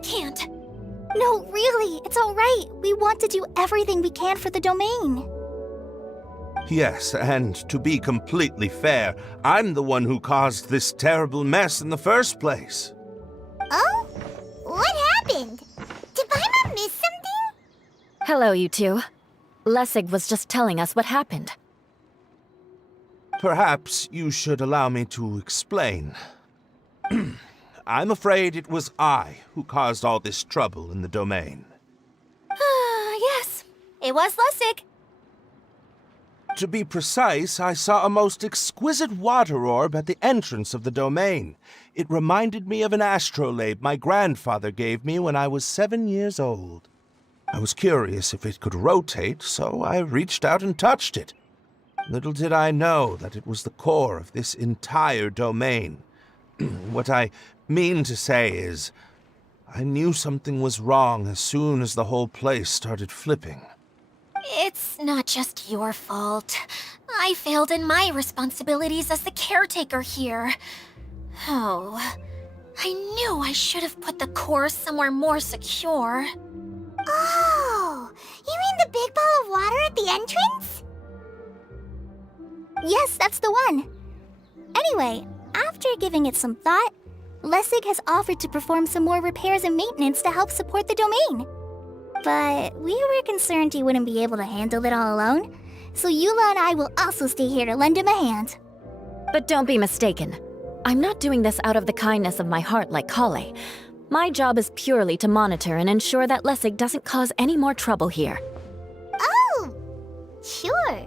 can't. No, really, it's all right. We want to do everything we can for the domain. Yes, and to be completely fair, I'm the one who caused this terrible mess in the first place. Oh? What happened? Did Paimon miss something? Hello, you two. Lessig was just telling us what happened. Perhaps you should allow me to explain. I'm afraid it was I who caused all this trouble in the domain. Yes, it was Lessig. To be precise, I saw a most exquisite water orb at the entrance of the domain. It reminded me of an astrolabe my grandfather gave me when I was 7 years old. I was curious if it could rotate, so I reached out and touched it. Little did I know that it was the core of this entire domain. What I mean to say is, I knew something was wrong as soon as the whole place started flipping. It's not just your fault. I failed in my responsibilities as the caretaker here. Oh, I knew I should have put the core somewhere more secure. Oh, you mean the big ball of water at the entrance? Yes, that's the one. Anyway, after giving it some thought, Lessig has offered to perform some more repairs and maintenance to help support the domain. But we were concerned he wouldn't be able to handle it all alone, so Eula and I will also stay here to lend him a hand. But don't be mistaken. I'm not doing this out of the kindness of my heart like Kaeya. My job is purely to monitor and ensure that Lessig doesn't cause any more trouble here. Oh, sure.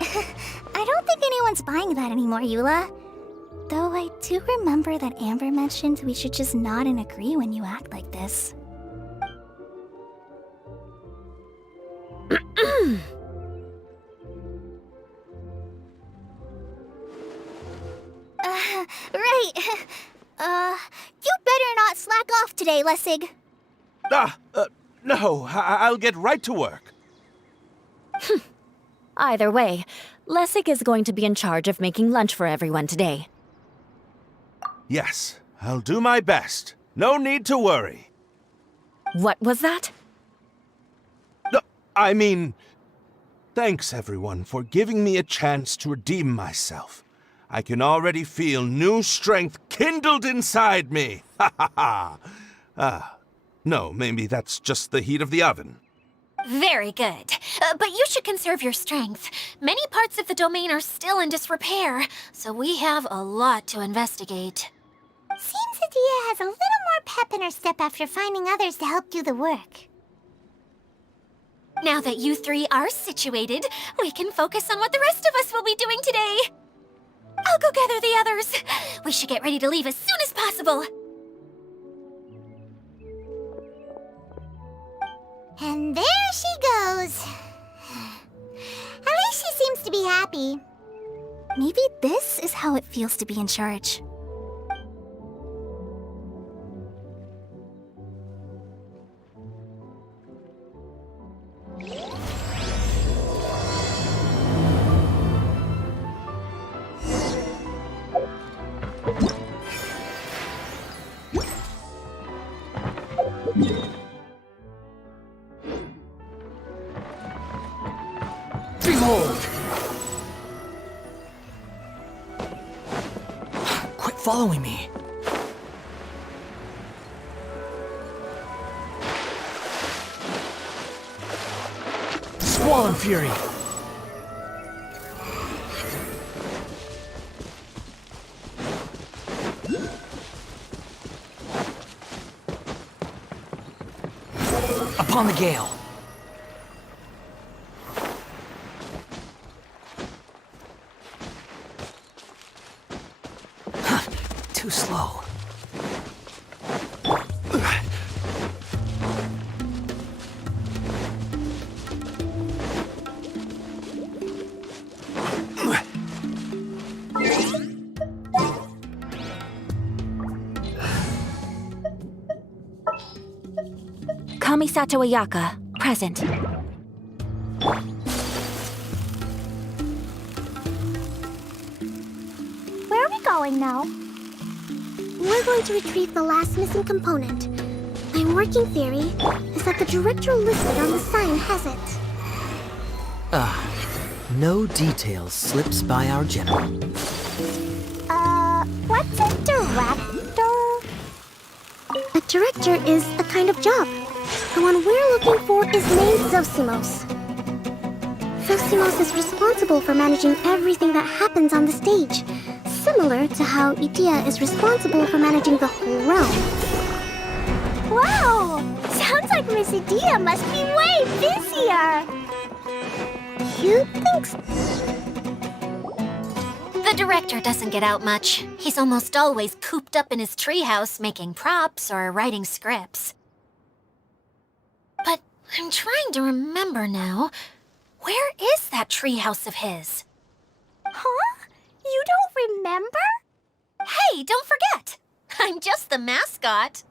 I don't think anyone's buying that anymore, Eula. Though I do remember that Amber mentioned we should just nod and agree when you act like this. Right. You better not slack off today, Lessig. No, I'll get right to work. Either way, Lessig is going to be in charge of making lunch for everyone today. Yes, I'll do my best. No need to worry. What was that? No, I mean, thanks everyone for giving me a chance to redeem myself. I can already feel new strength kindled inside me. Ha ha ha. No, maybe that's just the heat of the oven. Very good. But you should conserve your strength. Many parts of the domain are still in disrepair, so we have a lot to investigate. Seems Adia has a little more pep in her step after finding others to help do the work. Now that you three are situated, we can focus on what the rest of us will be doing today. I'll go gather the others. We should get ready to leave as soon as possible. And there she goes. At least she seems to be happy. Maybe this is how it feels to be in charge. Behold! Quit following me. Squall and Fury! Upon the gale! Too slow. Kamisato Ayaka, present. Where are we going now? we're going to retrieve the last missing component. My working theory is that the director listed on the sign has it. No detail slips by our general. What's a director? A director is a kind of job. The one we're looking for is named Zosimos. Zosimos is responsible for managing everything that happens on the stage, similar to how Idea is responsible for managing the whole realm. Wow! Sounds like Miss Idea must be way busier! You think so? The director doesn't get out much. He's almost always cooped up in his treehouse making props or writing scripts. But I'm trying to remember now. Where is that treehouse of his? Huh? You don't remember? Hey, don't forget! I'm just the mascot.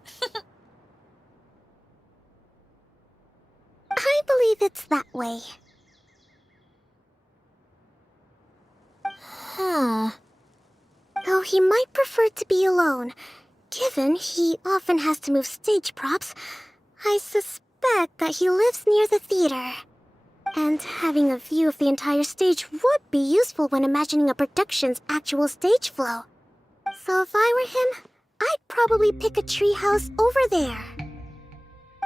I believe it's that way. Huh. Though he might prefer to be alone, given he often has to move stage props, I suspect that he lives near the theater. And having a view of the entire stage would be useful when imagining a production's actual stage flow. So if I were him, I'd probably pick a treehouse over there.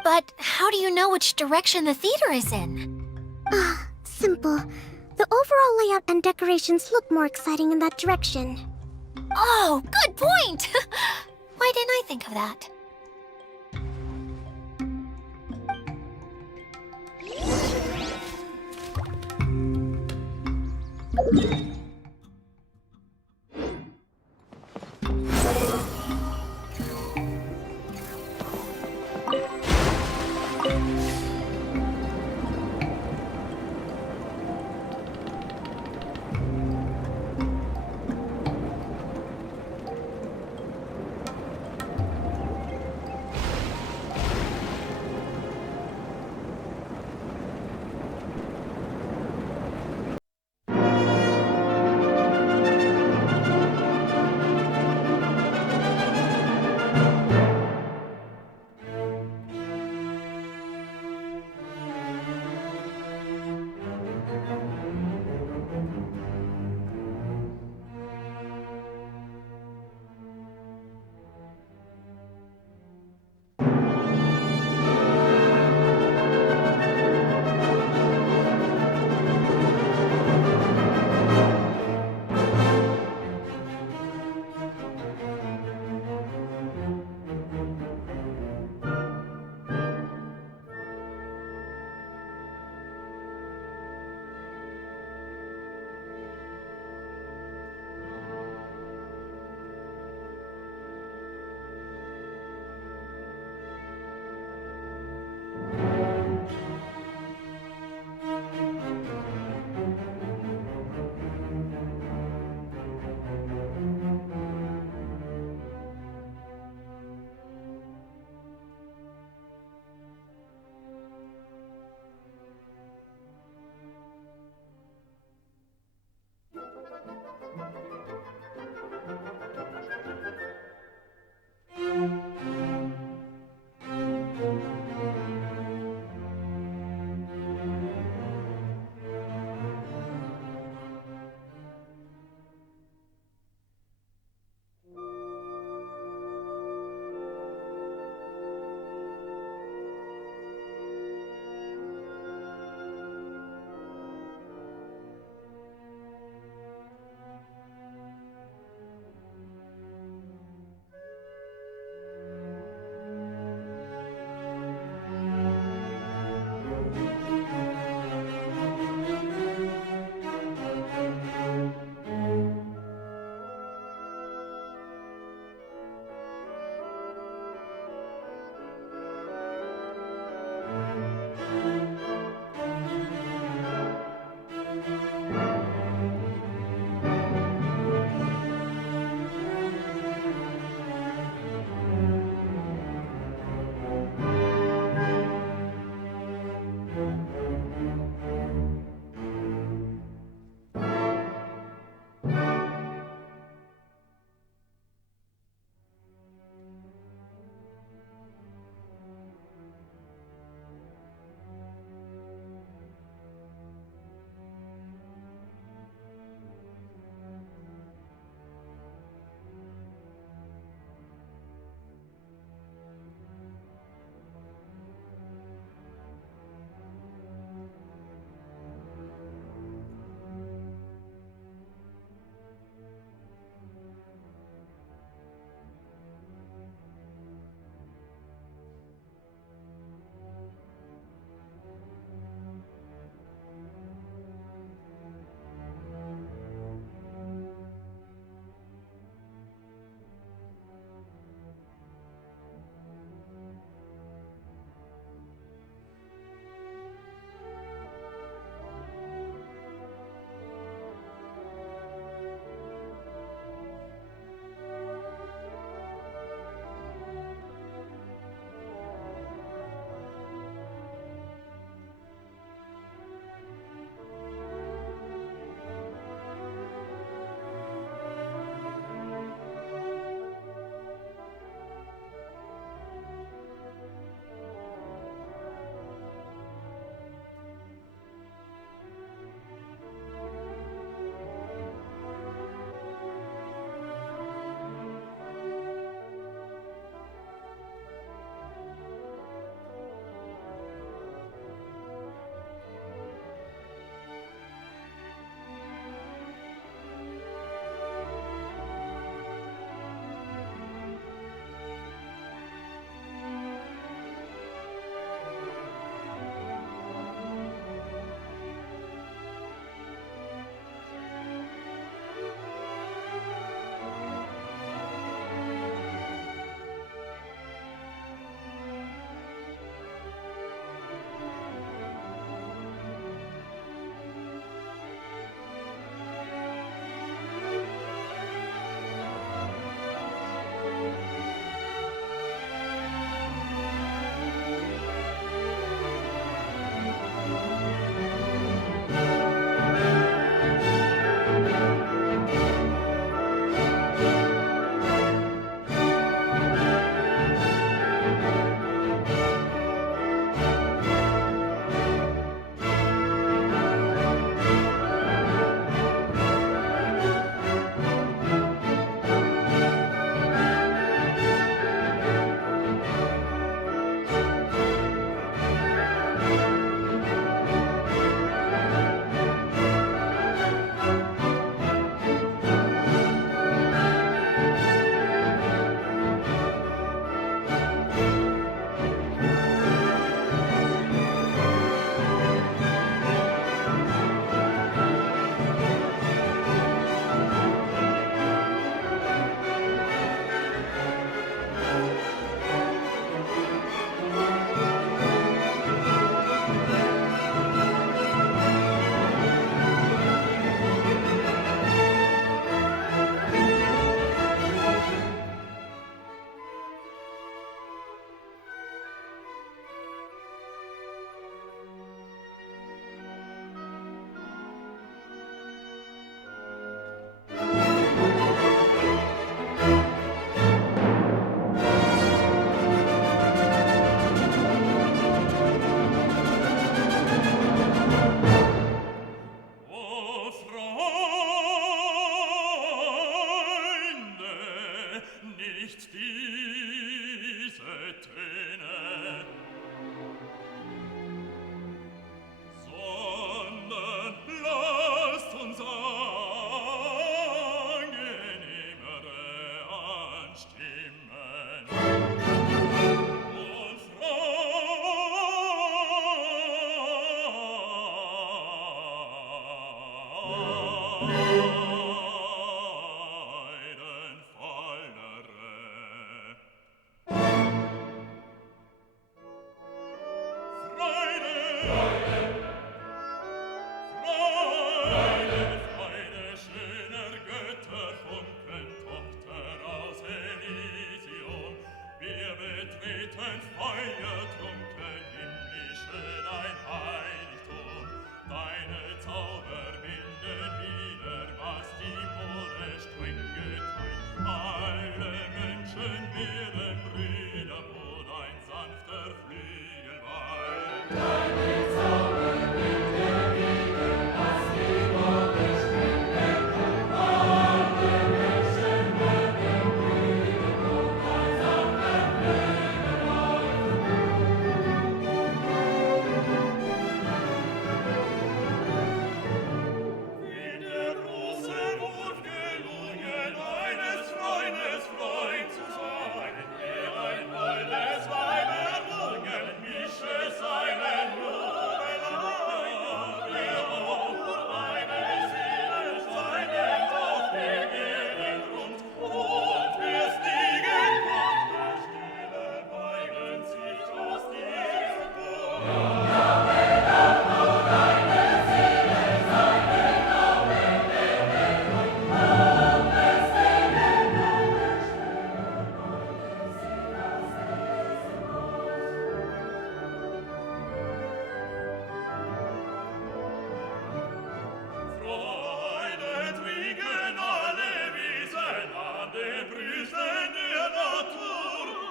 But how do you know which direction the theater is in? Simple. The overall layout and decorations look more exciting in that direction. Oh, good point! Why didn't I think of that?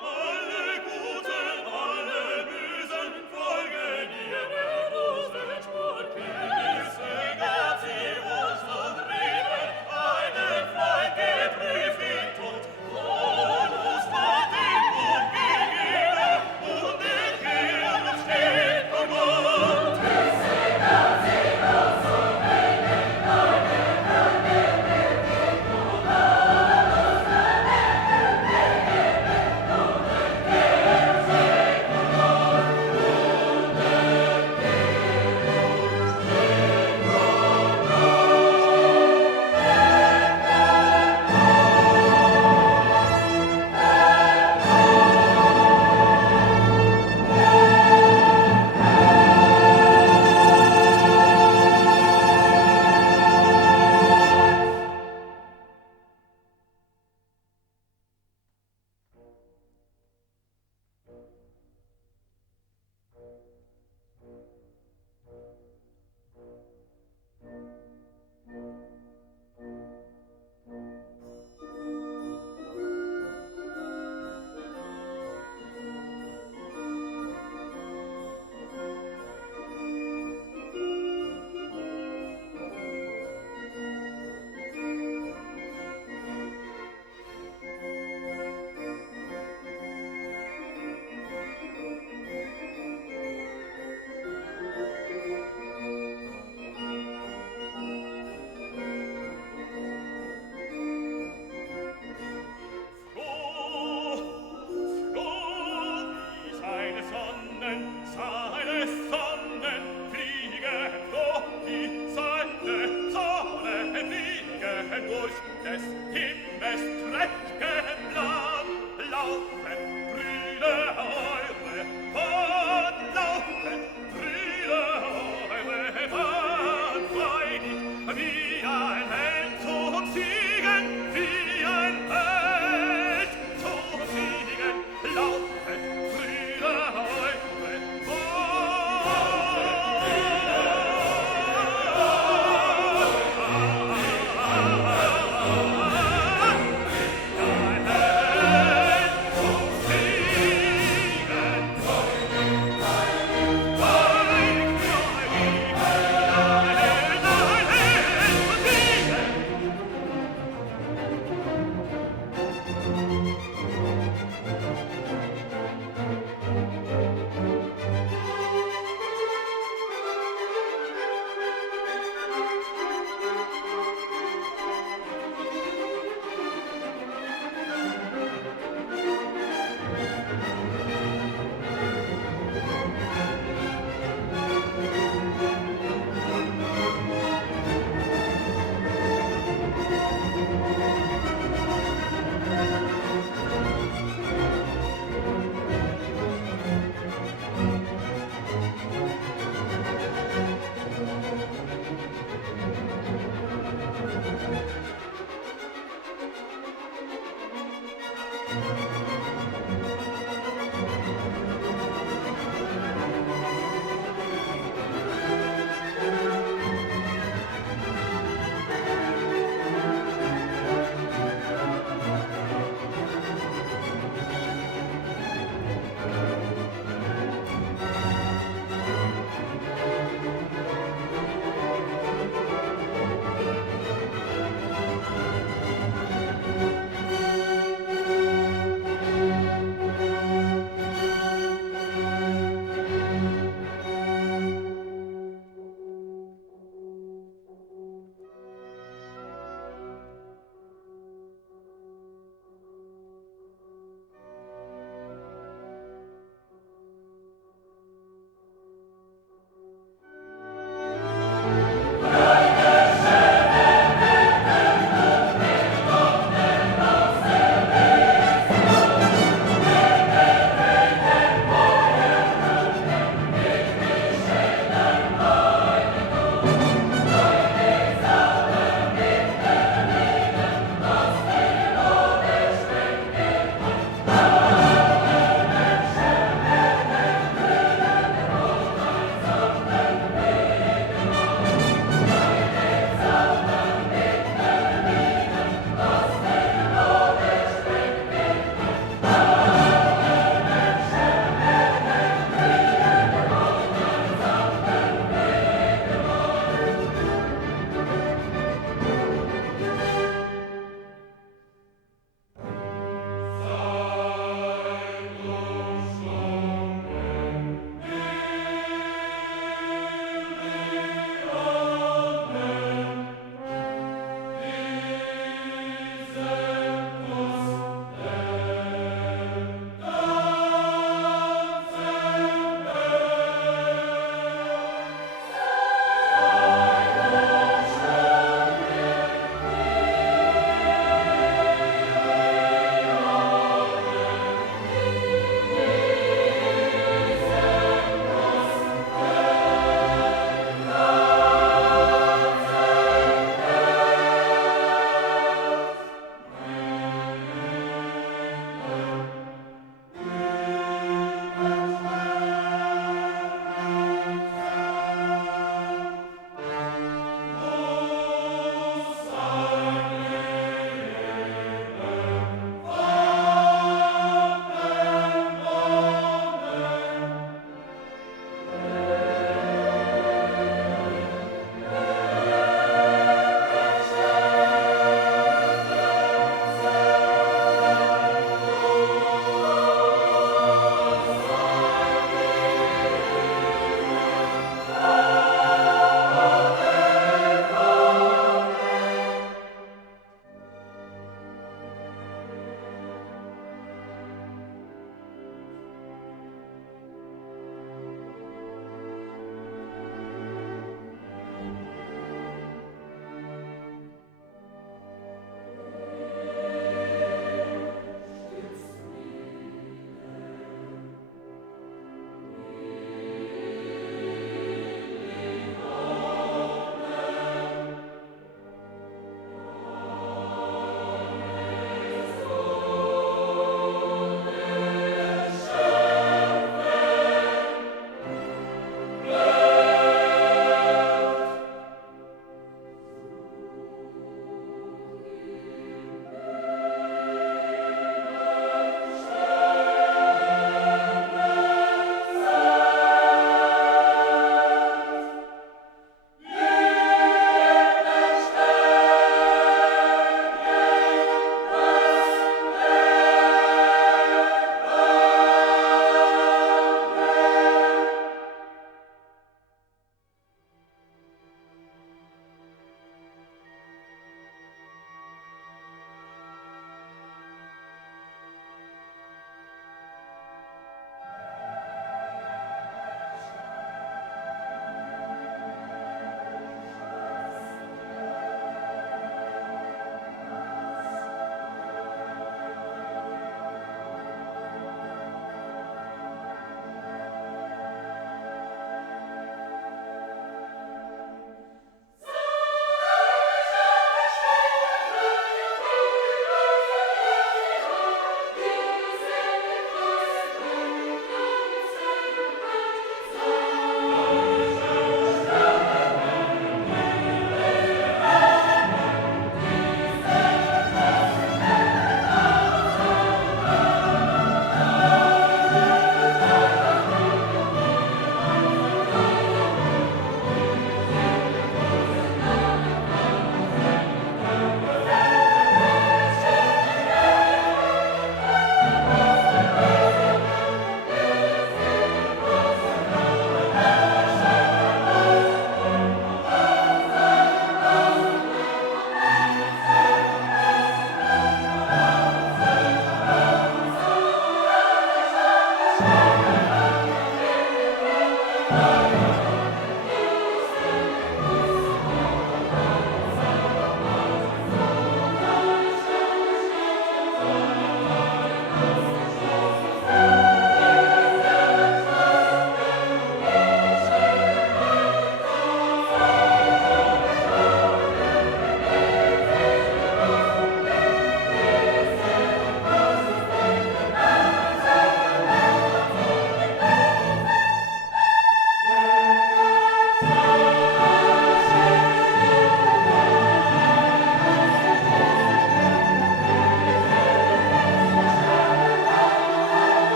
Alle guten, alle Bösen folgen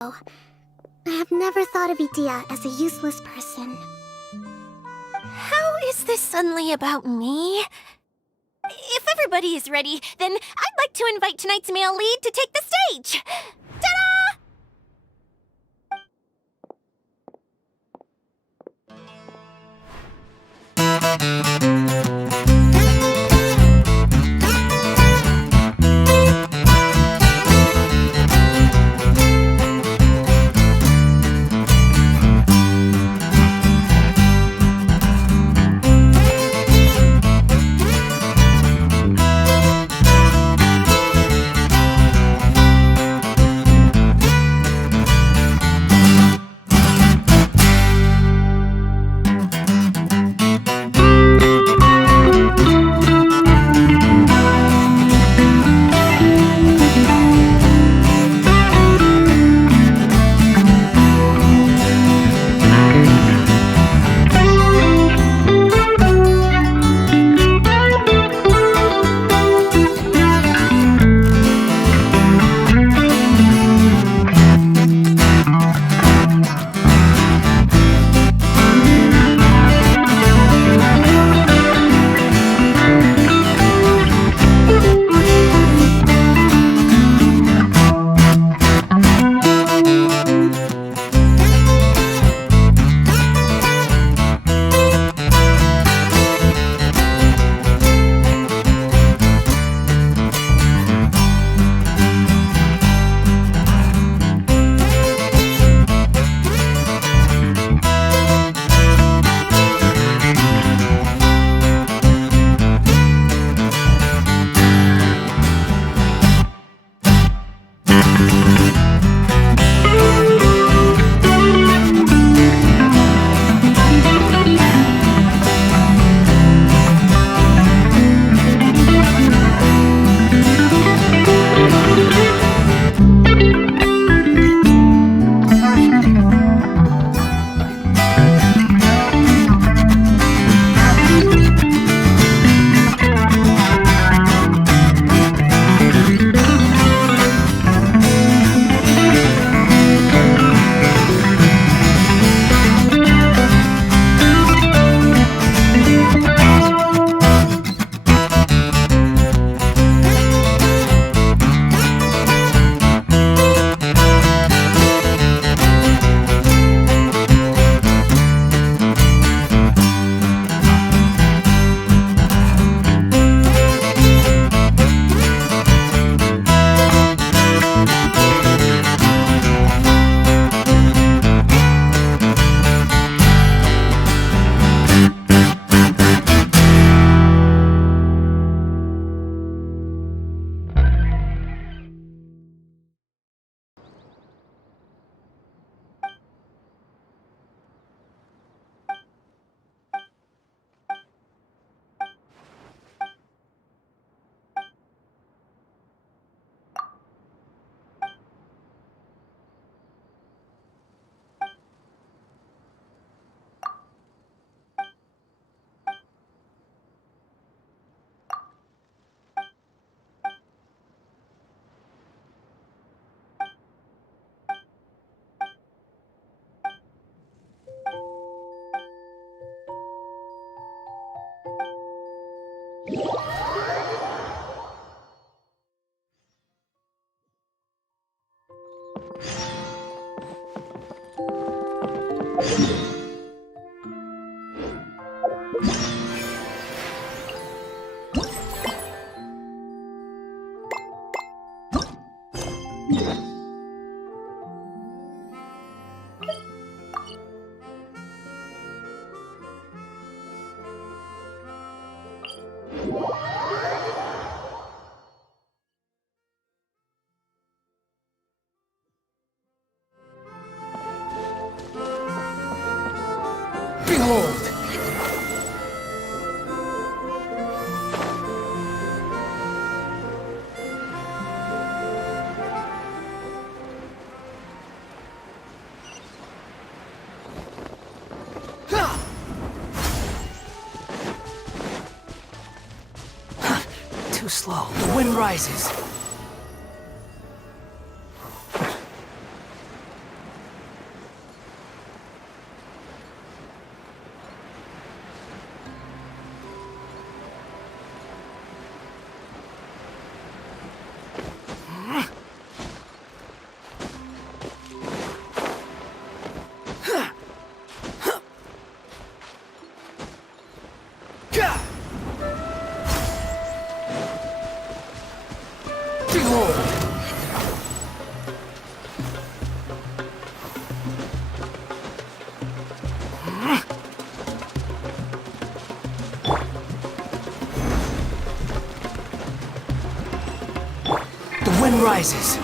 I have never thought of Idea as a useless person. How is this suddenly about me? If everybody is ready, then I'd like to invite tonight's male lead to take the stage! Ta-da! Behold! Too slow. The wind rises. Behold! The wind rises.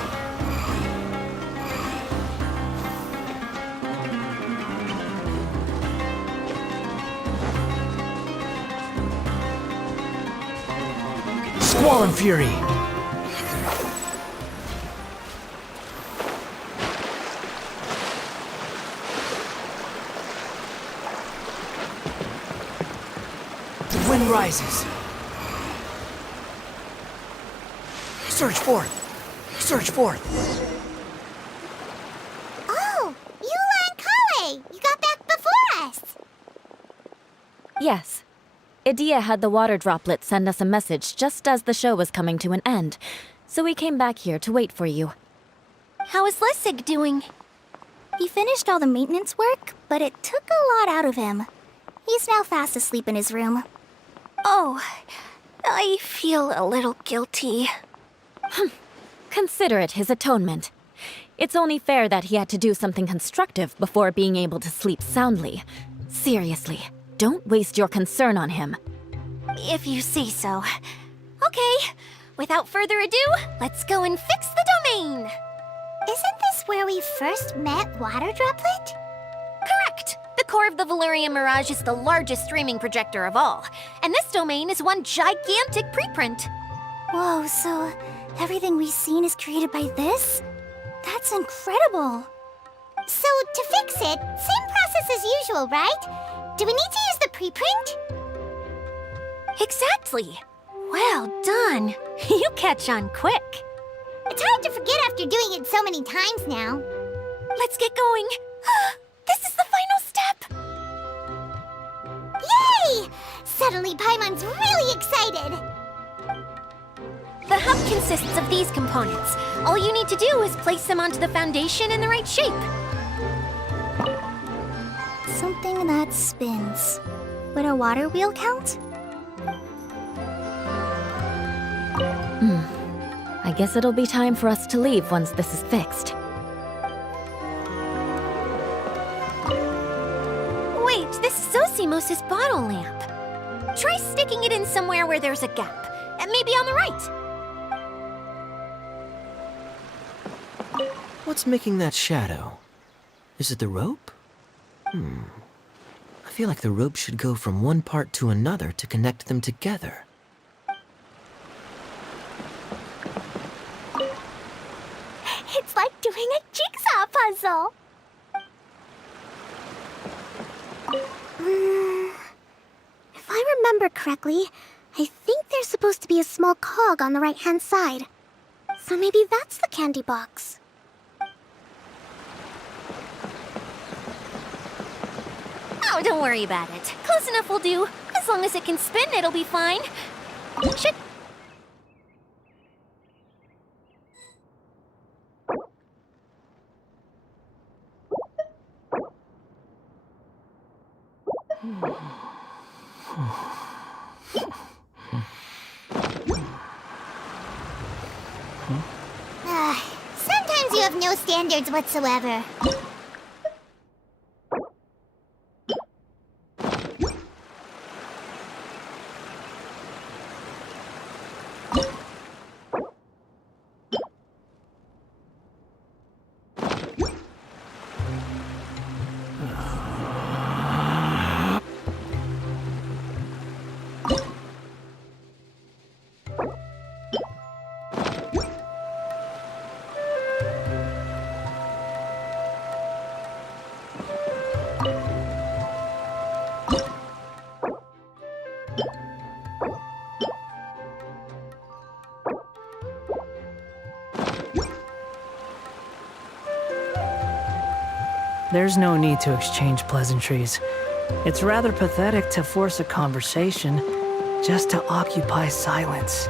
Squall and fury. The wind rises. Surge forth. Surge forth. Oh, Eula and Kaeya! You got back before us! Yes. Idia had the water droplet send us a message just as the show was coming to an end, so we came back here to wait for you. How is Lessig doing? He finished all the maintenance work, but it took a lot out of him. He's now fast asleep in his room. Oh, I feel a little guilty. Consider it his atonement. It's only fair that he had to do something constructive before being able to sleep soundly. Seriously, don't waste your concern on him. If you say so. Okay, without further ado, let's go and fix the domain! Isn't this where we first met Water Droplet? Correct! The core of the Veluriyam Mirage is the largest streaming projector of all, and this domain is one gigantic preprint. Whoa, so everything we've seen is created by this? That's incredible! So, to fix it, same process as usual, right? Do we need to use the preprint? Exactly! Well done! You catch on quick! It's hard to forget after doing it so many times now. Let's get going! This is the final step! Yay! Suddenly Paimon's really excited! The hub consists of these components. All you need to do is place them onto the foundation in the right shape. Something that spins. Would a water wheel count? I guess it'll be time for us to leave once this is fixed. Wait, this is Zosimos' bottle lamp. Try sticking it in somewhere where there's a gap. And maybe on the right. What's making that shadow? Is it the rope? I feel like the rope should go from one part to another to connect them together. It's like doing a jigsaw puzzle! If I remember correctly, I think there's supposed to be a small cog on the right-hand side. So maybe that's the candy box. Oh, don't worry about it. Close enough will do. As long as it can spin, it'll be fine. Should... Sometimes you have no standards whatsoever. There's no need to exchange pleasantries. It's rather pathetic to force a conversation just to occupy silence.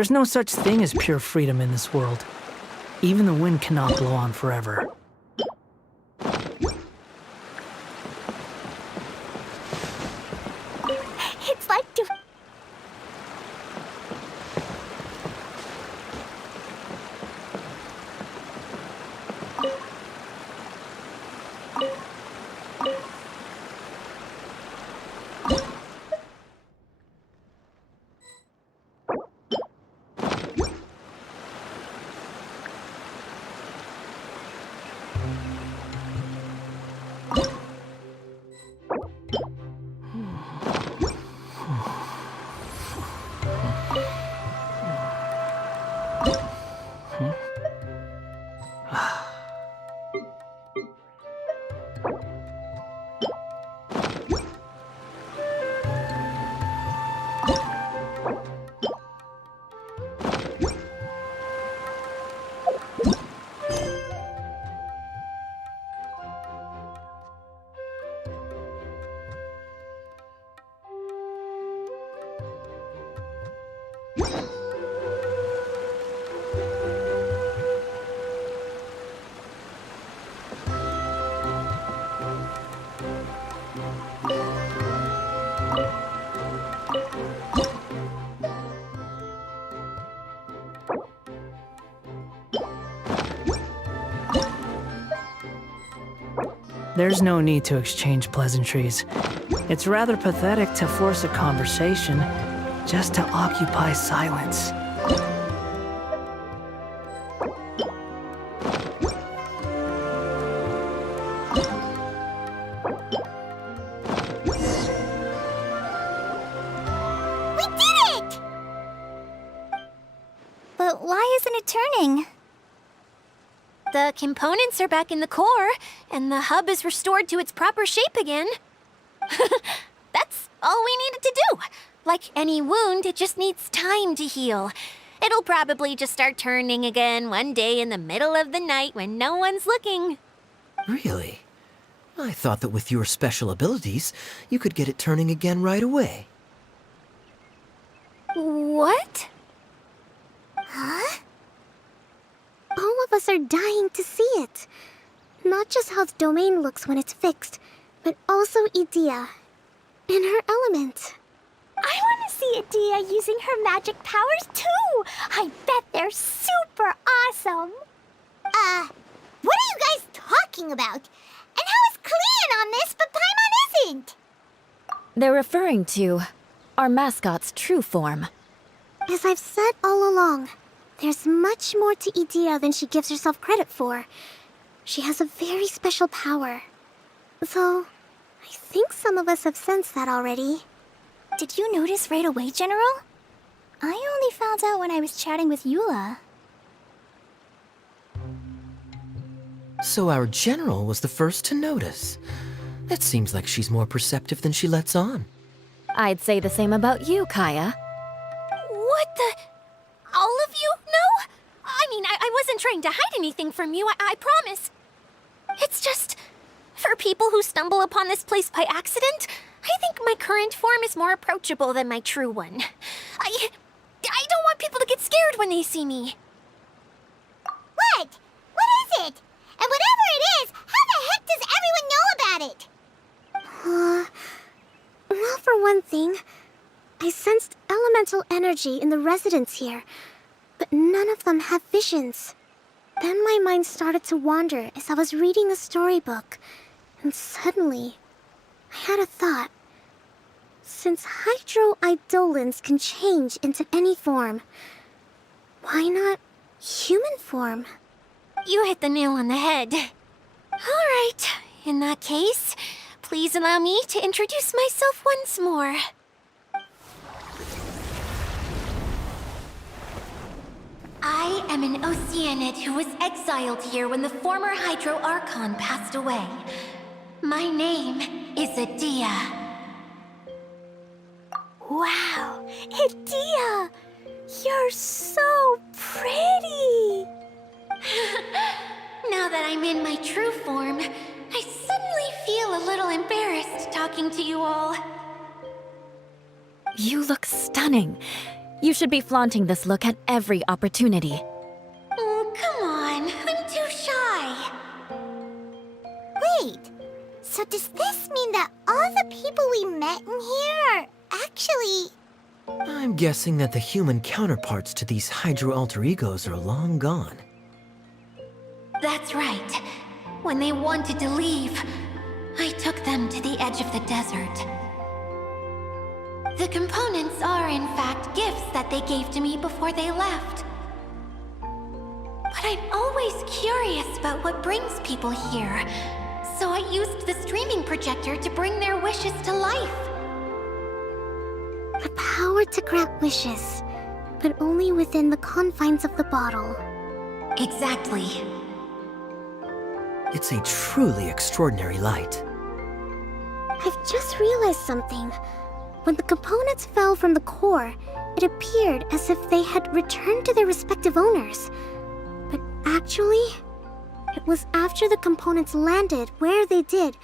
There's no such thing as pure freedom in this world. Even the wind cannot blow on forever. It's like to... There's no need to exchange pleasantries. It's rather pathetic to force a conversation just to occupy silence. We did it! But why isn't it turning? The components are back in the core, and the hub is restored to its proper shape again. That's all we needed to do. Like any wound, it just needs time to heal. It'll probably just start turning again one day in the middle of the night when no one's looking. Really? I thought that with your special abilities, you could get it turning again right away. What? Huh? All of us are dying to see it. Not just how the domain looks when it's fixed, but also Edea. In her element. I want to see Edea using her magic powers too! I bet they're super awesome! What are you guys talking about? And how is Klean on this, but Paimon isn't? They're referring to our mascot's true form. As I've said all along, there's much more to Edea than she gives herself credit for. She has a very special power. Though, I think some of us have sensed that already. Did you notice right away, General? I only found out when I was chatting with Eula. So our general was the first to notice. It seems like she's more perceptive than she lets on. I'd say the same about you, Kaeya. What the... All of you know? I mean, I wasn't trying to hide anything from you, I promise. It's just... For people who stumble upon this place by accident, I think my current form is more approachable than my true one. I don't want people to get scared when they see me. What? What is it? And whatever it is, how the heck does everyone know about it? Well, for one thing, I sensed elemental energy in the residents here, but none of them have visions. Then my mind started to wander as I was reading a storybook, and suddenly, I had a thought. Since hydro-eidolons can change into any form, why not human form? You hit the nail on the head. All right, in that case, please allow me to introduce myself once more. I am an Oceanid who was exiled here when the former Hydro Archon passed away. My name is Edea. Wow, Edea! You're so pretty! Now that I'm in my true form, I suddenly feel a little embarrassed talking to you all. You look stunning. You should be flaunting this look at every opportunity. Oh, come on. I'm too shy. Wait, so does this mean that all the people we met in here are actually... I'm guessing that the human counterparts to these Hydro alter egos are long gone. That's right. When they wanted to leave, I took them to the edge of the desert. The components are, in fact, gifts that they gave to me before they left. But I'm always curious about what brings people here, so I used the streaming projector to bring their wishes to life. The power to grant wishes, but only within the confines of the bottle. Exactly. It's a truly extraordinary light. I've just realized something. When the components fell from the core, it appeared as if they had returned to their respective owners. But actually, it was after the components landed where they did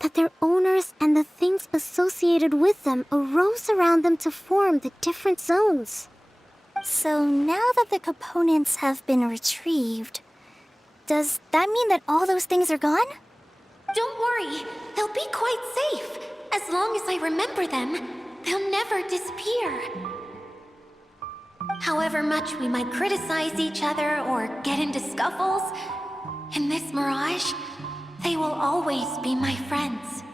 that their owners and the things associated with them arose around them to form the different zones. So now that the components have been retrieved, does that mean that all those things are gone? Don't worry, they'll be quite safe. As long as I remember them, they'll never disappear. However much we might criticize each other or get into scuffles, in this mirage, they will always be my friends.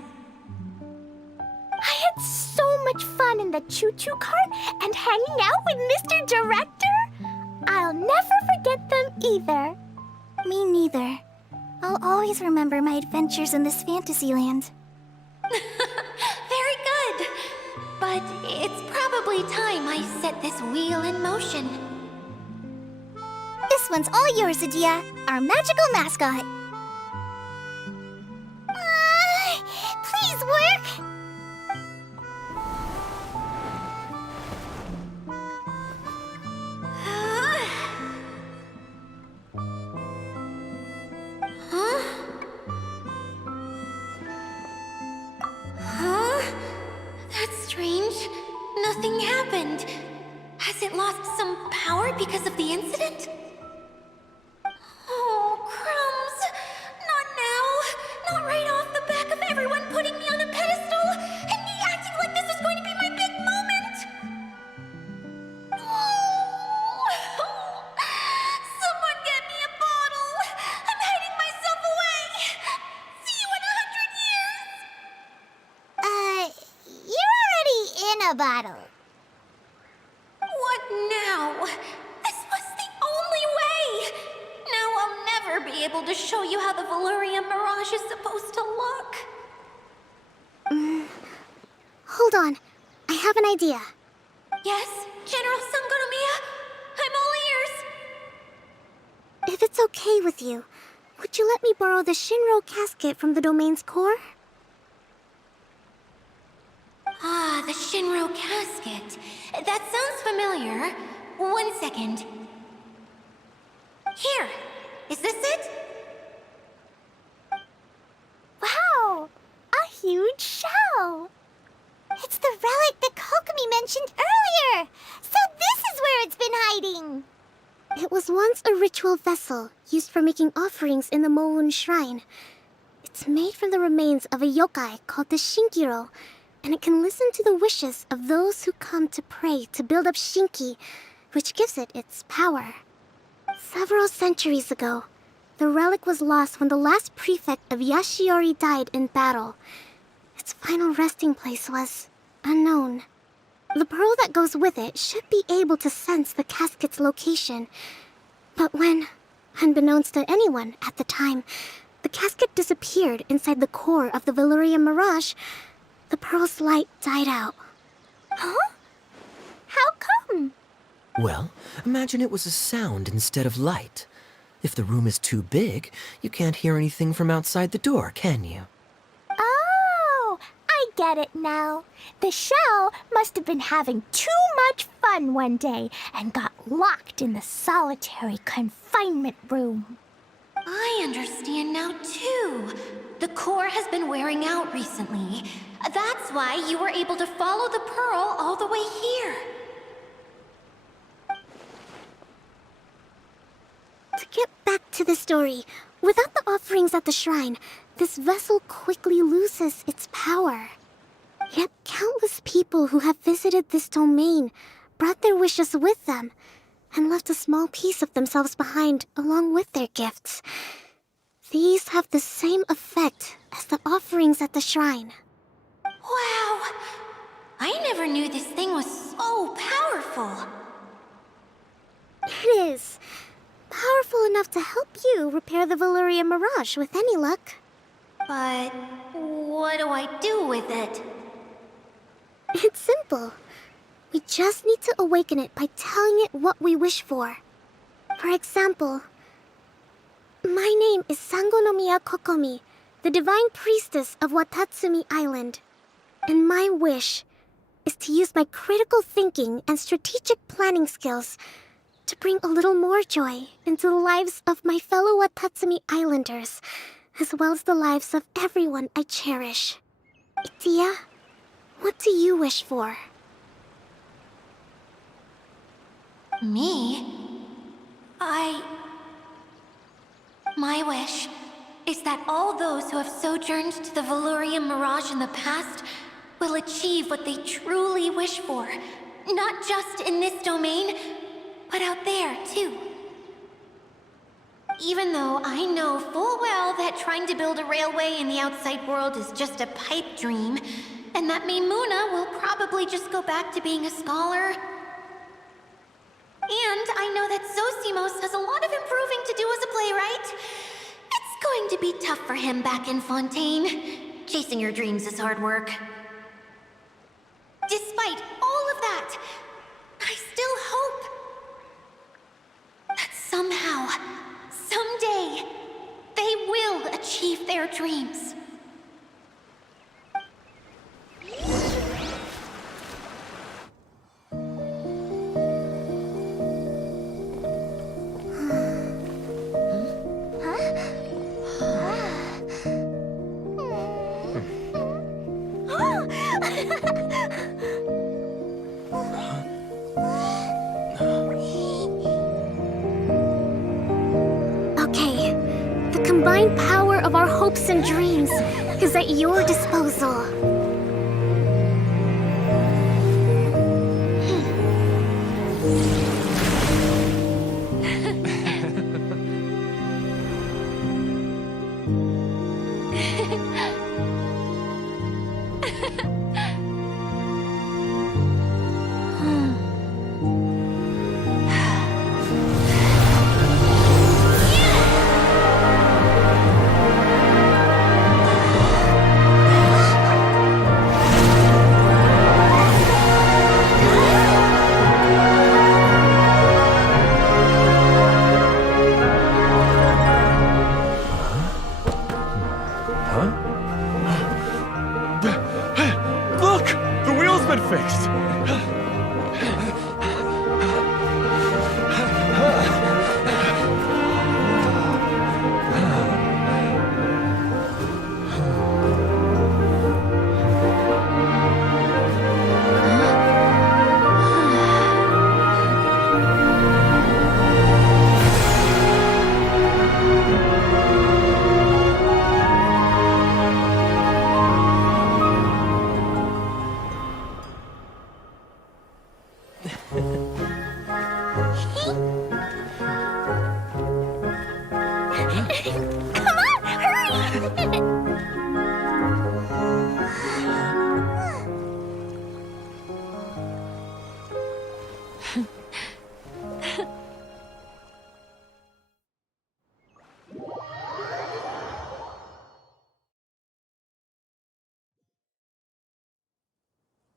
I had so much fun in the choo-choo cart and hanging out with Mr. Director. I'll never forget them either. Me neither. I'll always remember my adventures in this fantasy land. Very good. But it's probably time I set this wheel in motion. This one's all yours, Adia, our magical mascot. Please work! That's strange. Nothing happened. Has it lost some power because of the incident? Oh, crumbs. Not now. Not right off the back of everyone putting me on a pedestal and me acting like this is going to be my big moment. Someone get me a bottle. I'm hiding myself away. See you in 100 years. You're already in a bottle. What now? This was the only way! Now I'll never be able to show you how the Veluriyam Mirage is supposed to look. Hold on. I have an idea. Yes, General Sangonomiya? I'm all ears! If it's okay with you, would you let me borrow the Shinro casket from the domain's core? Ah, the Shinro casket. That sounds familiar. 1 second. Here. Is this it? Wow! A huge shell! It's the relic that Kokomi mentioned earlier! So this is where it's been hiding! It was once a ritual vessel used for making offerings in the Moon Shrine. It's made from the remains of a yokai called the shinkiro, and it can listen to the wishes of those who come to pray to build up Shinki, which gives it its power. Several centuries ago, the relic was lost when the last prefect of Yashiori died in battle. Its final resting place was unknown. The pearl that goes with it should be able to sense the casket's location. But when, unbeknownst to anyone at the time, the casket disappeared inside the core of the Veluriyam Mirage, the pearl's light died out. Huh? How come? Well, imagine it was a sound instead of light. If the room is too big, you can't hear anything from outside the door, can you? Oh, I get it now. The shell must have been having too much fun one day and got locked in the solitary confinement room. I understand now, too. The core has been wearing out recently. That's why you were able to follow the pearl all the way here. To get back to the story, without the offerings at the shrine, this vessel quickly loses its power. Yet countless people who have visited this domain brought their wishes with them, and left a small piece of themselves behind along with their gifts. These have the same effect as the offerings at the shrine. Wow! I never knew this thing was so powerful. It is. Powerful enough to help you repair the Veluriyam Mirage with any luck. But what do I do with it? It's simple. We just need to awaken it by telling it what we wish for. For example, my name is Sangonomiya Kokomi, the divine priestess of Watatsumi Island. And my wish is to use my critical thinking and strategic planning skills to bring a little more joy into the lives of my fellow Watatsumi Islanders, as well as the lives of everyone I cherish. Itia, what do you wish for? Me? My wish is that all those who have sojourned to the Veluriyam Mirage in the past will achieve what they truly wish for. Not just in this domain, but out there, too. Even though I know full well that trying to build a railway in the outside world is just a pipe dream, and that Maimuna will probably just go back to being a scholar. And I know that Zosimos has a lot of improving to do as a playwright. It's going to be tough for him back in Fontaine. Chasing your dreams is hard work. Despite all of that, I still hope that somehow, someday, they will achieve their dreams. Okay, the combined power of our hopes and dreams is at your disposal. Look! The wheel's been fixed! Come on, hurry!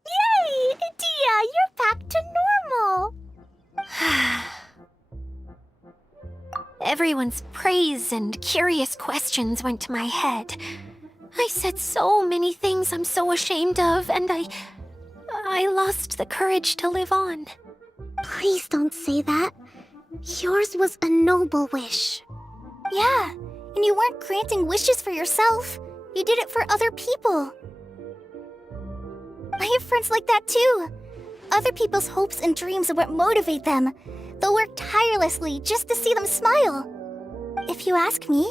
Yay! Dia, you're back to normal! Everyone's praise and curious questions went to my head. I said so many things I'm so ashamed of, and I lost the courage to live on. Please don't say that. Yours was a noble wish. Yeah, and you weren't granting wishes for yourself. You did it for other people. I have friends like that too. Other people's hopes and dreams are what motivate them. They'll work tirelessly just to see them smile. If you ask me,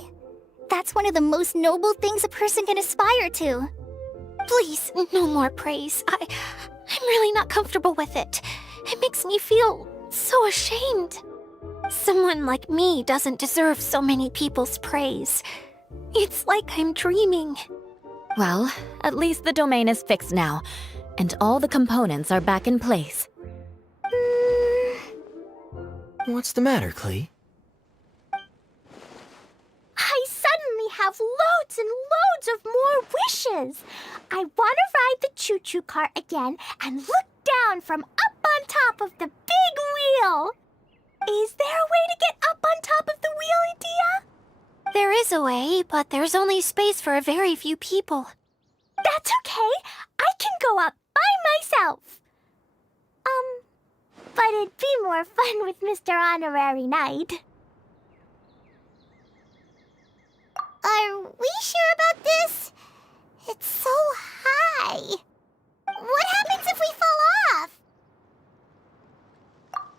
that's one of the most noble things a person can aspire to. Please, no more praise. I'm really not comfortable with it. It makes me feel so ashamed. Someone like me doesn't deserve so many people's praise. It's like I'm dreaming. Well, at least the domain is fixed now, and all the components are back in place. What's the matter, Klee? I suddenly have loads and loads of more wishes. I want to ride the choo-choo cart again and look down from up on top of the big wheel. Is there a way to get up on top of the wheel, Edea? There is a way, but there's only space for a very few people. That's okay. I can go up by myself. But it'd be more fun with Mr. Honorary Knight. Are we sure about this? It's so high. What happens if we fall off?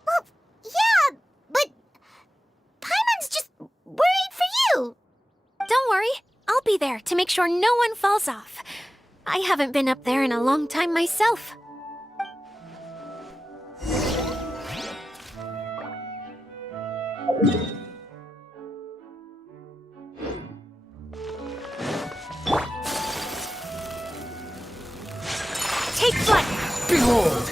Well, yeah, but Paimon's just worried for you. Don't worry, I'll be there to make sure no one falls off. I haven't been up there in a long time myself. Take flight! Behold!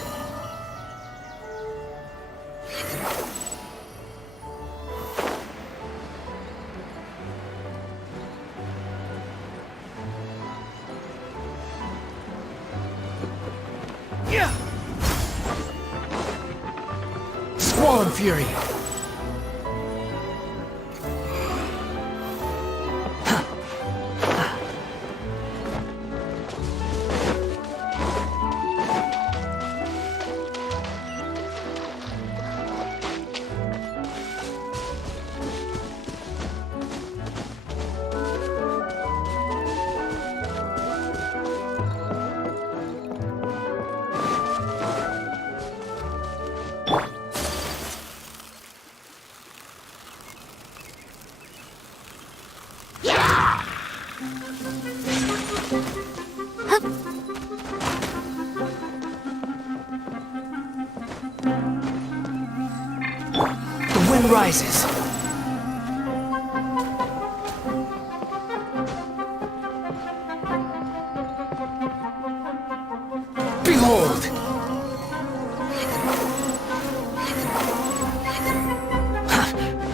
Squall Fury! The wind rises. Behold!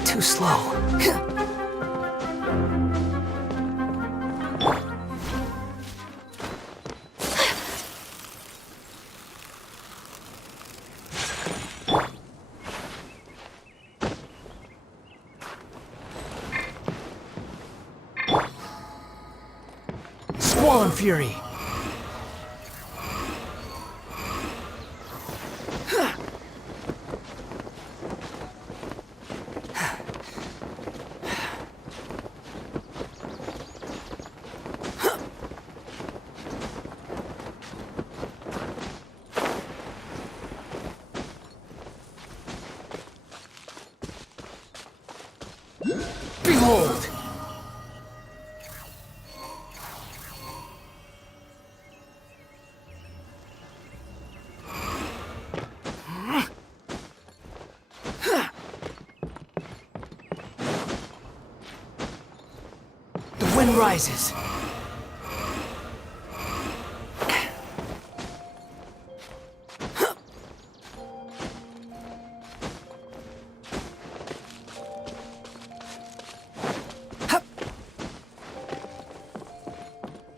Too slow. Squall Fury! Behold! The wind rises.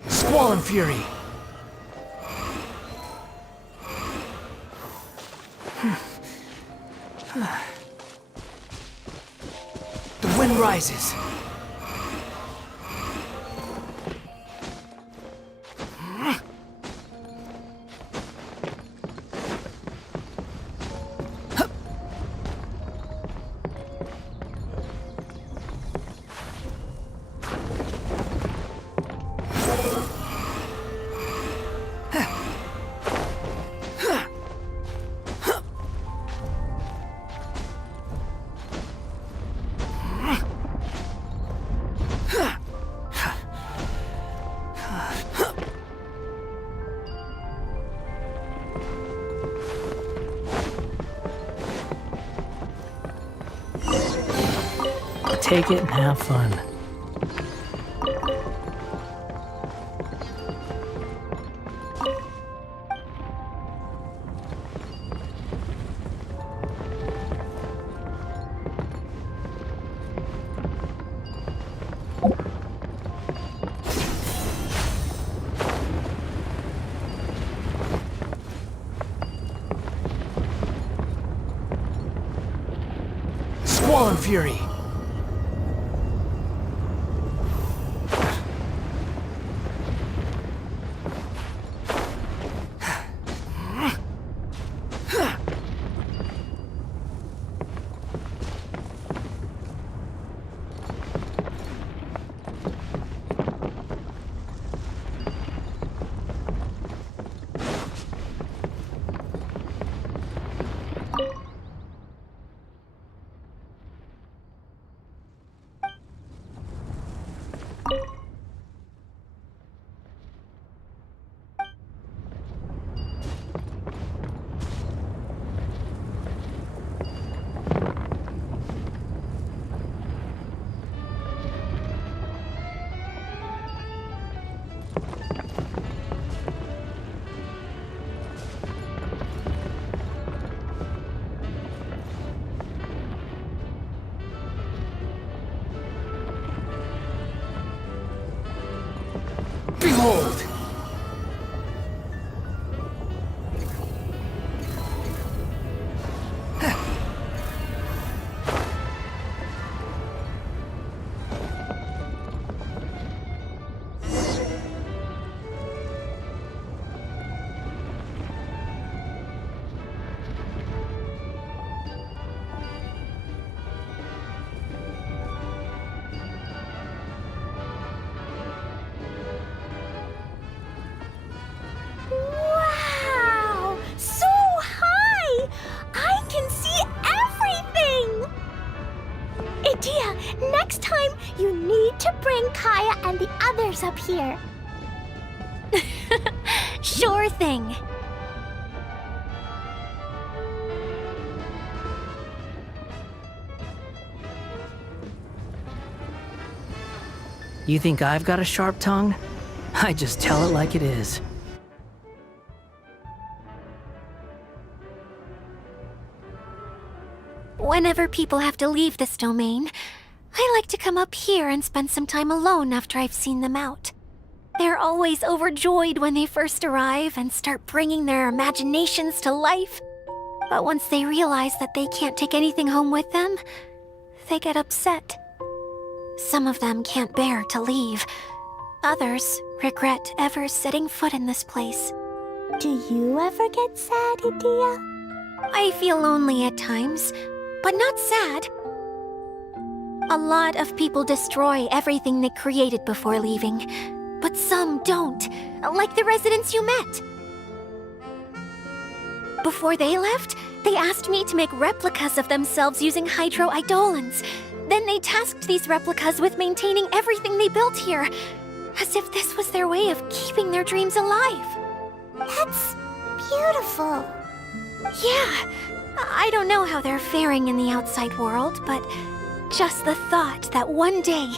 Squall Fury! The wind rises. take it and have fun. Swan Fury! Behold! Wow! So high! I can see everything! Idea, next time you need to bring Kaeya and the others up here. Sure thing. You think I've got a sharp tongue? I just tell it like it is. Whenever people have to leave this domain, I like to come up here and spend some time alone after I've seen them out. They're always overjoyed when they first arrive and start bringing their imaginations to life. But once they realize that they can't take anything home with them, they get upset. Some of them can't bear to leave. Others regret ever setting foot in this place. Do you ever get sad, Idea? I feel lonely at times, but not sad. A lot of people destroy everything they created before leaving, but some don't, like the residents you met. Before they left, they asked me to make replicas of themselves using hydro-eidolons. Then they tasked these replicas with maintaining everything they built here, as if this was their way of keeping their dreams alive. That's beautiful. Yeah, I don't know how they're faring in the outside world, but just the thought that one day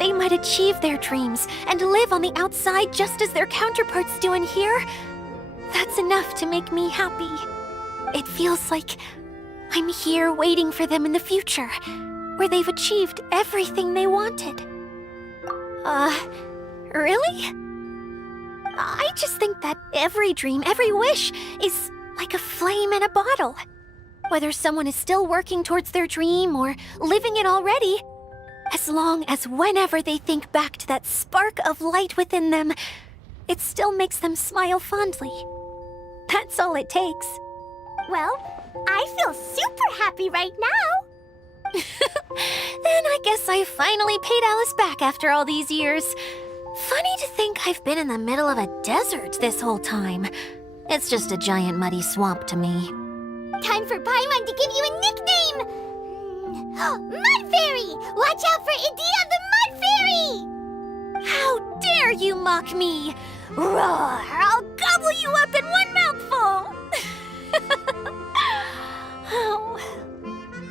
they might achieve their dreams and live on the outside just as their counterparts do in here, that's enough to make me happy. It feels like I'm here waiting for them in the future, where they've achieved everything they wanted. Really? I just think that every dream, every wish, is like a flame in a bottle. Whether someone is still working towards their dream or living it already, as long as whenever they think back to that spark of light within them, it still makes them smile fondly. That's all it takes. Well, I feel super happy right now. Then I guess I finally paid Alice back after all these years. Funny to think I've been in the middle of a desert this whole time. It's just a giant muddy swamp to me. Time for Paimon to give you a nickname! Mud Fairy! Watch out for Idea the Mud Fairy! How dare you mock me! Roar! I'll gobble you up in one mouthful! Oh,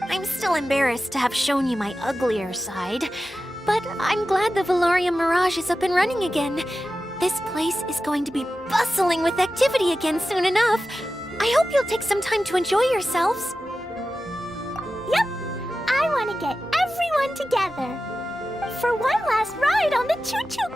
I'm still little embarrassed to have shown you my uglier side, but I'm glad the Veluriyam Mirage is up and running again. This place is going to be bustling with activity again soon enough. I hope you'll take some time to enjoy yourselves. Yep, I want to get everyone together for one last ride on the choo-choo